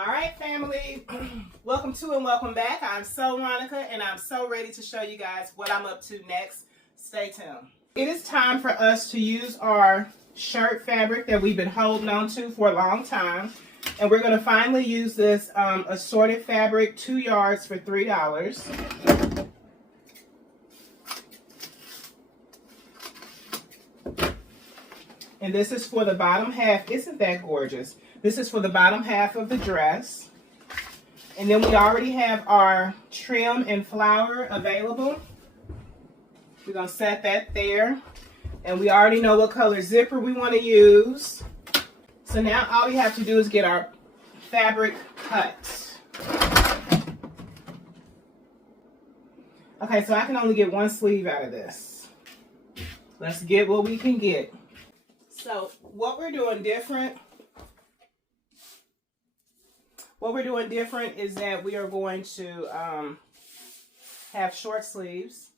All right, family. Welcome to and welcome back. I'm so Monica, and I'm so ready to show you guys what I'm up to next. Stay tuned. It is time for us to use our shirt fabric that we've been holding on to for a long time. And we're going to finally use this assorted fabric, 2 yards for $3. And this is for the bottom half. Isn't that gorgeous? This is for the bottom half of the dress. And then we already have our trim and flower available. We're going to set that there. And we already know what color zipper we want to use. So now all we have to do is get our fabric cut. Okay, so I can only get one sleeve out of this. Let's get what we can get. So what we're doing different is that we are going to have short sleeves.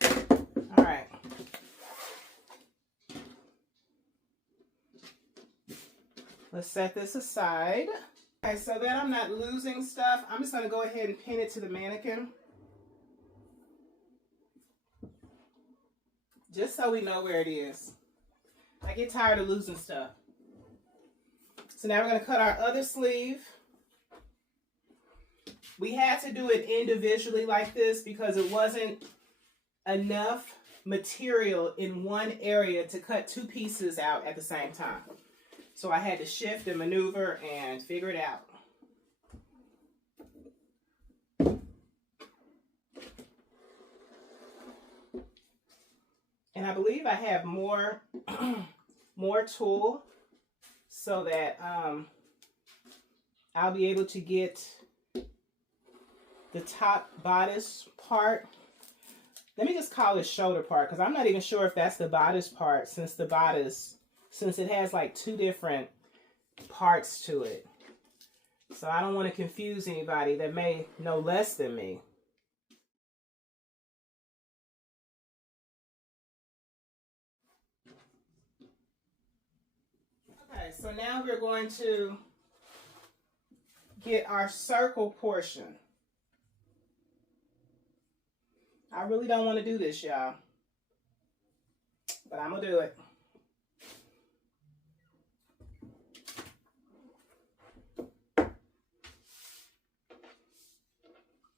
All right. Let's set this aside. Okay, so that I'm not losing stuff, I'm just going to go ahead and pin it to the mannequin. Just so we know where it is. I get tired of losing stuff. So now we're going to cut our other sleeve. We had to do it individually like this because it wasn't enough material in one area to cut 2 pieces out at the same time. So I had to shift and maneuver and figure it out. And I believe I have more, more tulle so that I'll be able to get the top bodice part. Let me just call it shoulder part because I'm not even sure if that's the bodice part since it has like 2 different parts to it. So I don't want to confuse anybody that may know less than me. Okay, so now we're going to get our circle portion. I really don't want to do this, y'all, but I'm going to do it.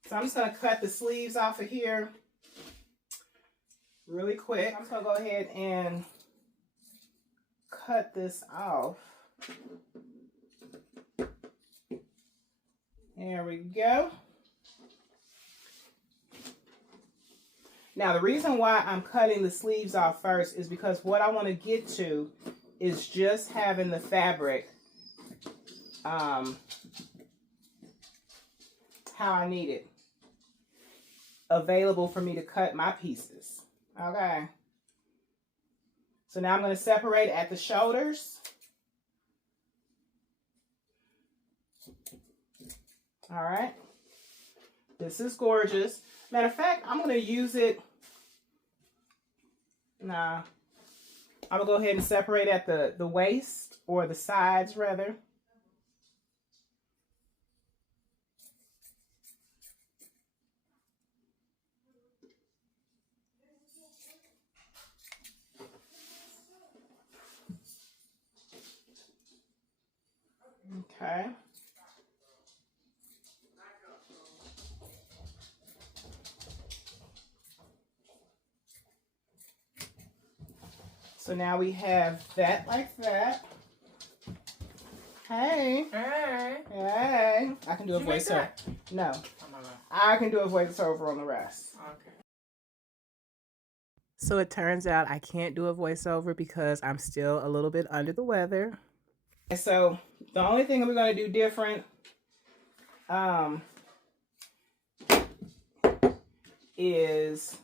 So I'm just going to cut the sleeves off of here really quick. I'm just going to go ahead and cut this off. There we go. Now the reason why I'm cutting the sleeves off first is because what I want to get to is just having the fabric how I need it available for me to cut my pieces. Okay. So now I'm going to separate at the shoulders. All right. This is gorgeous. Matter of fact, I'm going to use it. Nah. I'm going to go ahead and separate at the waist, or the sides rather. Okay. So now we have that like that. Hey. Hey. Hey. I can do a voiceover. No. I can do a voiceover on the rest. Okay. So it turns out I can't do a voiceover because I'm still a little bit under the weather. And so the only thing we're going to do different is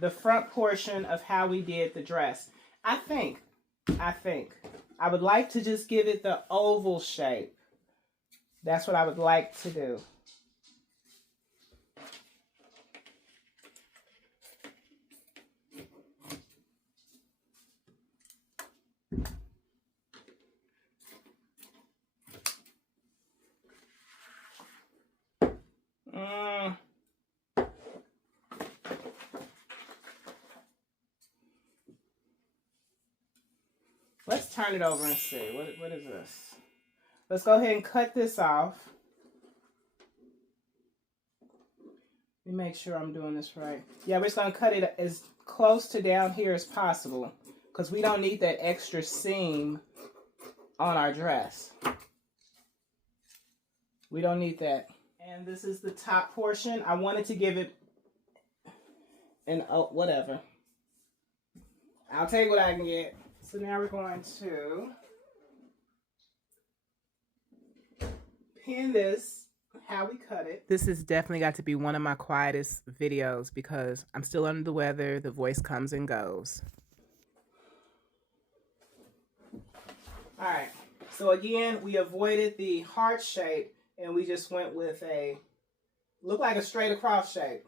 the front portion of how we did the dress. I think I would like to just give it the oval shape That's what I would like to do. Let's turn it over and see. What is this? Let's go ahead and cut this off. Let me make sure I'm doing this right. Yeah, we're just going to cut it as close to down here as possible because we don't need that extra seam on our dress. We don't need that. And this is the top portion. I wanted to give it an, oh, whatever. I'll take what I can get. So now we're going to pin this how we cut it. This has definitely got to be one of my quietest videos because I'm still under the weather. The voice comes and goes. All right. So again, we avoided the heart shape and we just went with a, look like a straight across shape.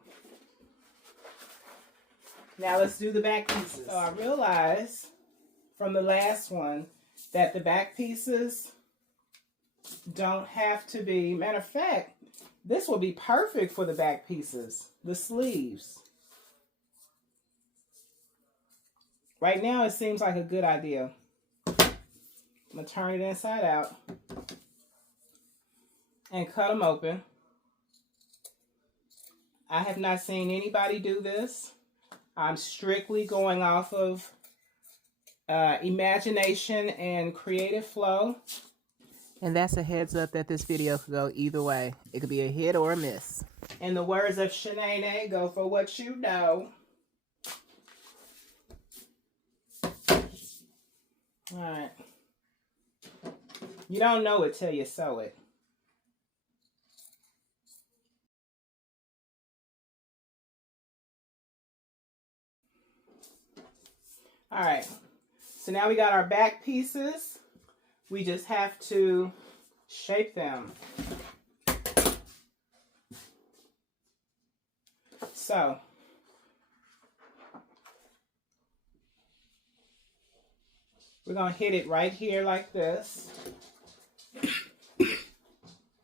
Now let's do the back pieces. So I realized from the last one that the back pieces don't have to be, matter of fact, this will be perfect for the back pieces, the sleeves. Right now it seems like a good idea. I'm gonna turn it inside out and cut them open. I have not seen anybody do this. I'm strictly going off of imagination and creative flow. And that's a heads up that this video could go either way. It could be a hit or a miss. In the words of Shanae, go for what you know. All right. You don't know it till you sew it. All right. So now we got our back pieces. We just have to shape them. So, we're going to hit it right here like this.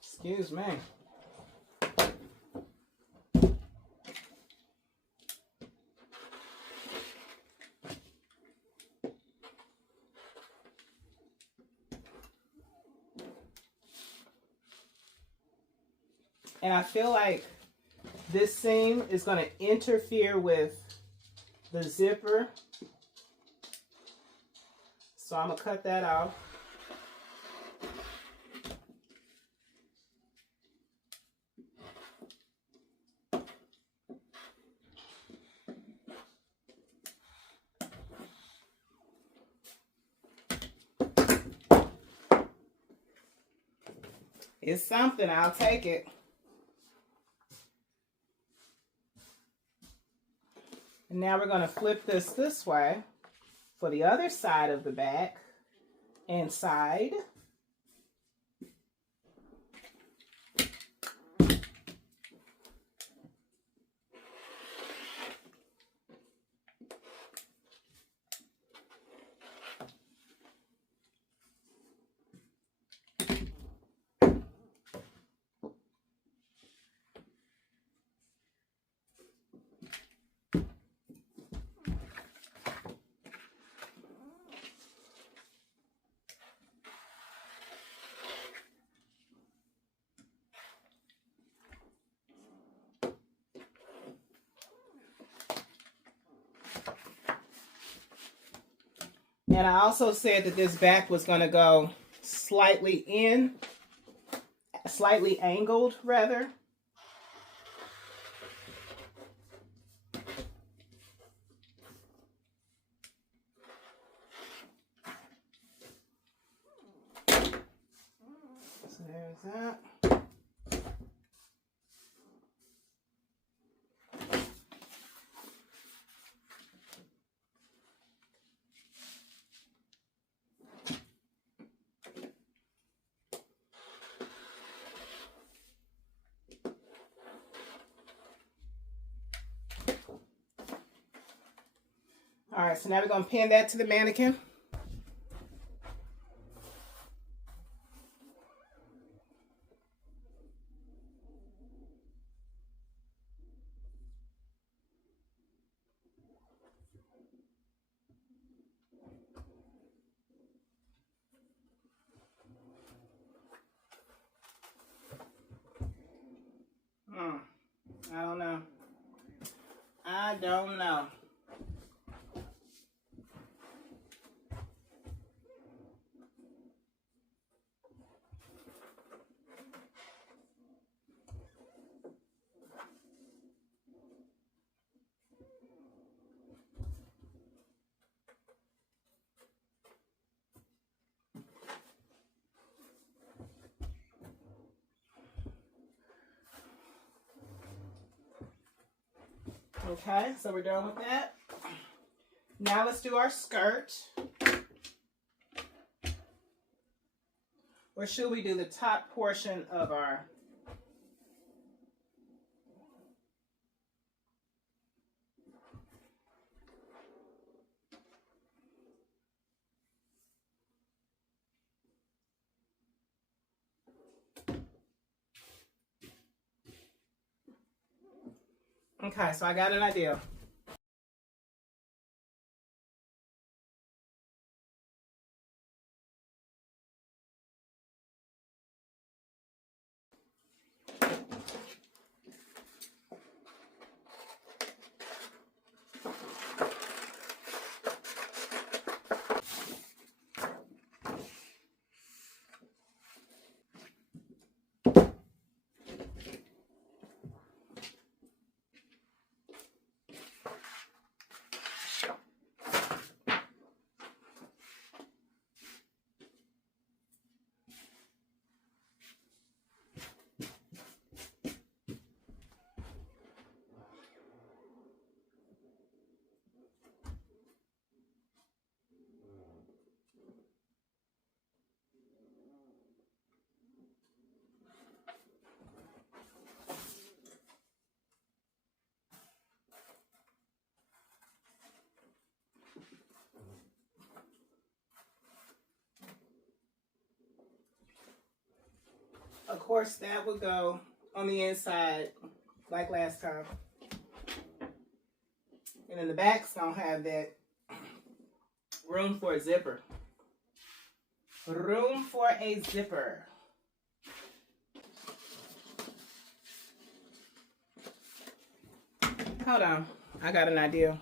Excuse me. And I feel like this seam is going to interfere with the zipper. So I'm going to cut that off. It's something, I'll take it. And now we're going to flip this way for the other side of the back and side. And I also said that this back was going to go slightly in, slightly angled rather. So there's that. right, so now we're going to pin that to the mannequin. I don't know. I don't know. Okay, so we're done with that. Now let's do our skirt. Or should we do the top portion of our... Okay, so I got an idea. Of course, that would go on the inside like last time. And then the back's gonna have that room for a zipper. Room for a zipper. Hold on, I got an idea.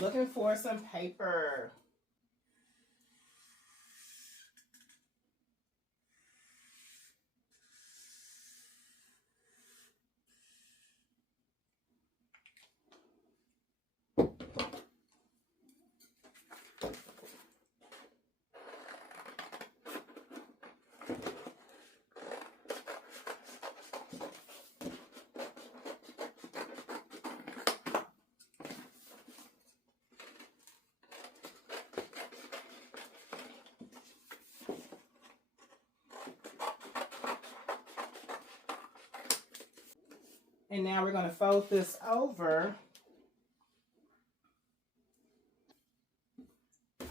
Looking for some paper. And now we're going to fold this over.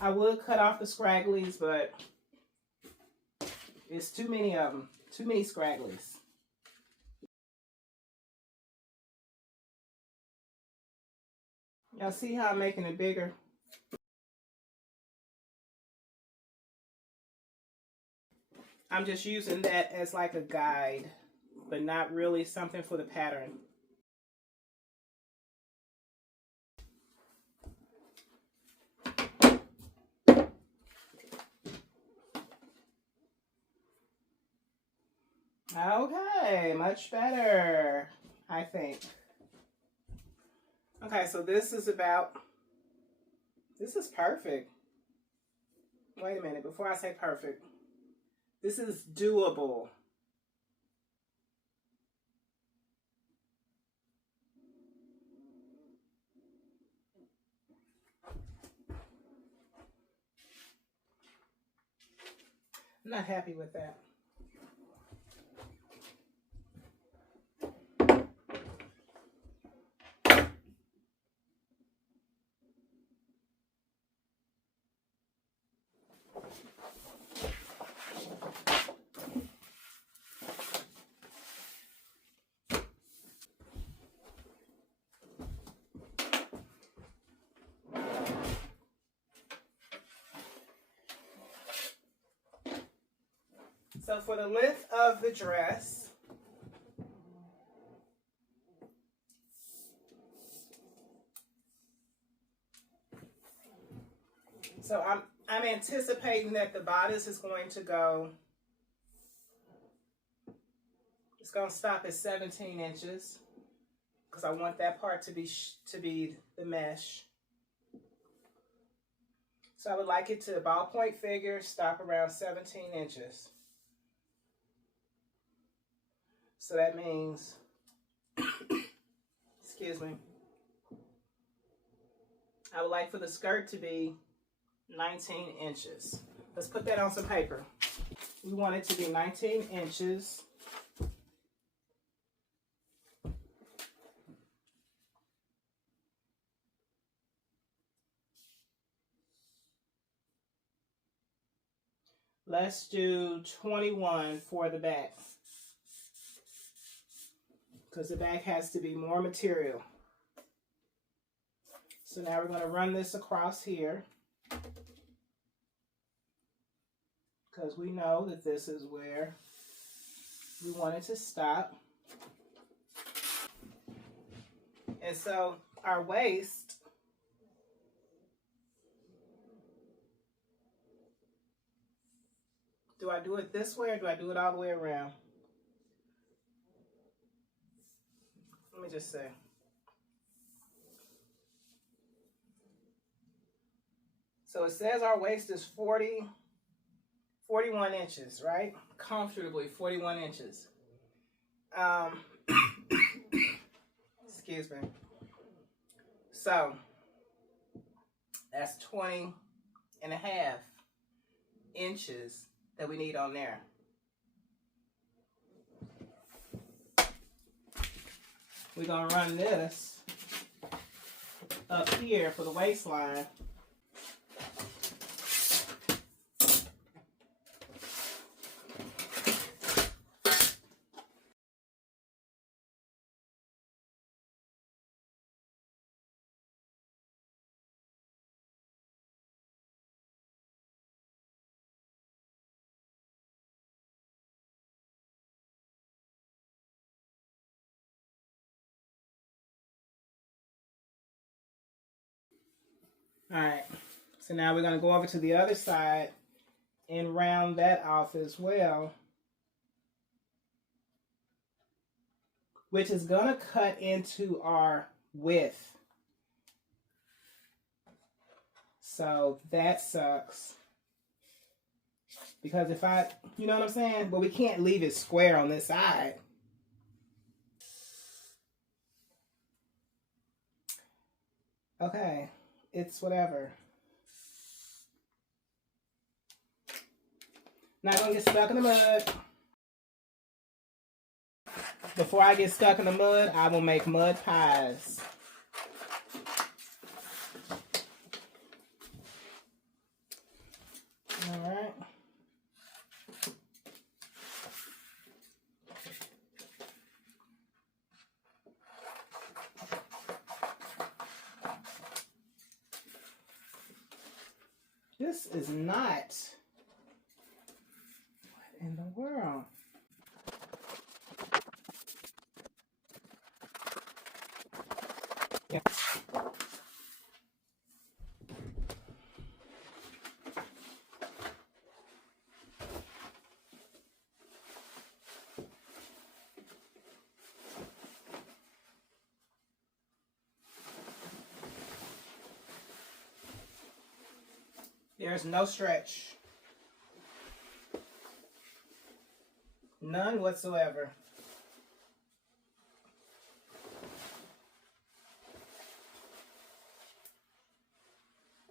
I would cut off the scragglies, but it's too many of them. Too many scragglies. Y'all see how I'm making it bigger? I'm just using that as like a guide, but not really something for the pattern. Okay, much better, I think. Okay, so this is perfect. Wait a minute, before I say perfect. This is doable. I'm not happy with that. So for the length of the dress, so I'm anticipating that the bodice is going to go, it's going to stop at 17 inches because I want that part to be the mesh. So I would like it to ballpoint figure, stop around 17 inches. So that means, excuse me, I would like for the skirt to be 19 inches. Let's put that on some paper. We want it to be 19 inches. Let's do 21 for the back, because the back has to be more material. So now we're going to run this across here, because we know that this is where we want it to stop. And so our waist, do I do it this way or do I do it all the way around? Let me just say. So it says our waist is 41 inches, right? Comfortably 41 inches. Excuse me. So that's 20 and a half inches that we need on there. We're going to run this up here for the waistline. All right, so now we're going to go over to the other side and round that off as well, which is going to cut into our width. So that sucks. Because if you know what I'm saying? But we can't leave it square on this side. Okay, it's whatever. Not gonna get stuck in the mud. Before I get stuck in the mud, I will make mud pies. All right. This is not. What in the world? Yeah. There's no stretch. None whatsoever.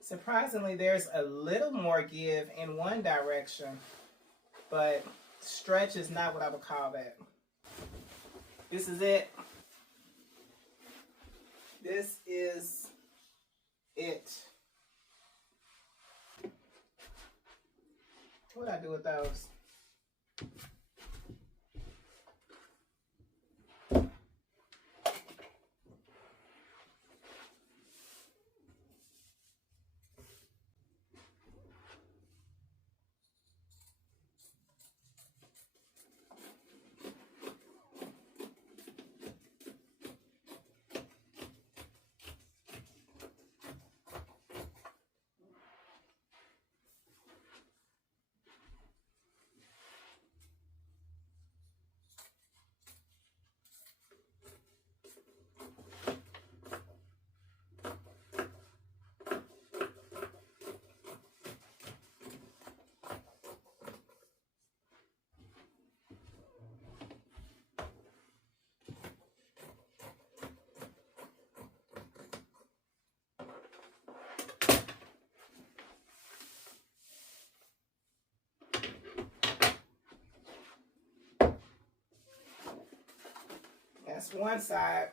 Surprisingly, there's a little more give in one direction but stretch is not what I would call that. This is it. This is it. What do I do with those? That's one side.